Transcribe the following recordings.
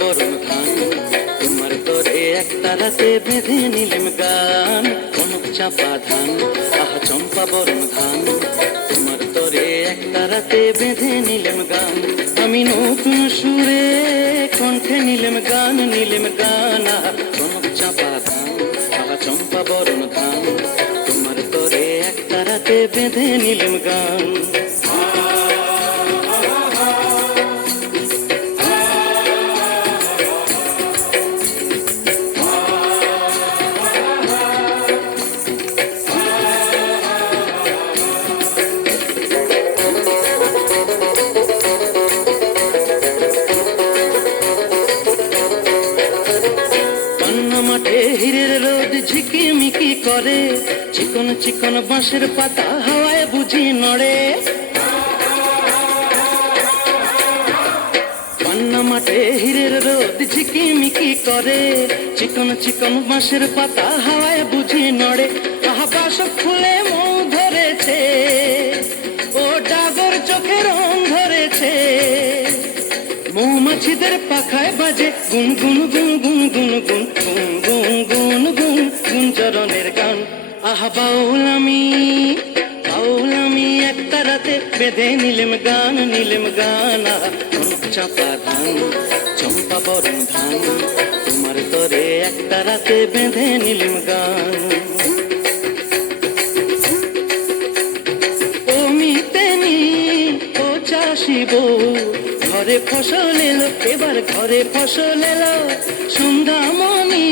বরণ ধান। তোমার তরে একটা রাতে বেঁধে নিলেম গান, কনক চাপা ধান, আহা চম্পা বরণ ধান। তোমার তরে একটা রাতে বেঁধে নিলেম গান, আমি নতুন সুরে কণ্ঠে নিলেম গান, নিলেম গান, আহা কনক চাপা ধান, আহা চম্পা বরণ ধান। তোমার তরে একটা রাতে বেঁধে নিলেম গান। মাঠে হিরের রোদ ঝিকিমিকি করে, চিকন চিকন বাঁশের পাতা হাওয়ায় বুঝি নড়ে। পান্না মাঠে হিরের রোদ ঝিকিমিকি করে, চিকন চিকন বাঁশের পাতা হাওয়ায় বুঝি নড়ে। আহা বাসক ফুলে মৌ ধরেছে, ও ডাগর চোখে রং ধরেছে। মৌমাছিদের পাখায় বাজে গুন গুন গুন গুন গুন গুন গুন গুন গুন গুন গুঞ্জরণের গান। আহা বাউল আমি একটা রাতে বেঁধে নিলেম গান, নিলেম গান, আহা কনক চাপা ধান, চম্পা বরণ ধান। তোমার তরে একটা রাতে বেঁধে নিলেম গান। ও মিতেনি ও চাষি বউ, ঘরে ফসল এলো, এবার ঘরে ফসল এলো। সন্ধ্যামণি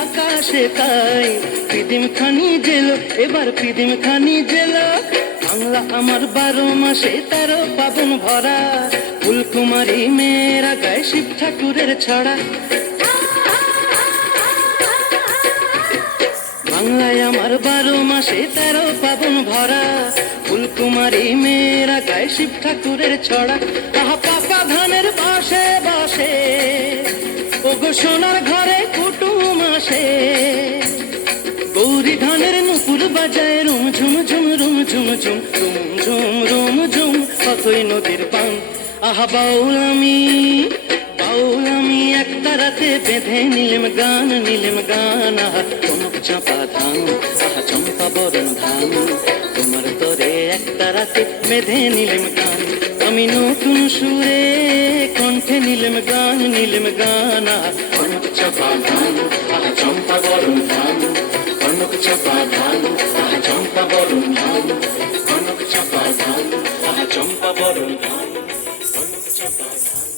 আকাশে তাই পিদিম খানি জেলো, এবার পিদিম খানি জেলো। বাংলা আমার 12 মাসে 13 পাবন ভরা, ফুলকুমারী মেয়েরা গায়ে শিব ঠাকুরের ছড়া। বাংলায় আমার 12 মাসে 13 পাবন ভরা, ফুলকুমারী মেয়েরা গায়ে শিব ঠাকুরের ছড়া। আহা পাকা ধানের বাসে বাসে, ওগো সোনার ঘরে কুটুম আসে। গৌরী ধানের নুপুর বাজায় রুম ঝুম ঝুম রুম ঝুম ঝুম রুম ঝুম রুম ঝুম, কতই নদীর পান। আহা বাউল আমি একটা রাতে বেঁধে নিলেম গান, নিলেম গান, আহা কনক চাপা ধান, আহা চম্পা বরণ ধান। তোমার তরে একটা রাতে বেঁধে নিলেম গান, আমি নতুন সুরে কণ্ঠে নিলেম গান, নিলেম গান, আহা কনক চাপা ধান, আহা চম্পা বরণ ধান। কনক চাপা ধান, আহা চম্পা বরণ ধান, কনক চাপা ধান, আহা চম্পা বরণ ধান, কনক চাপা ধান।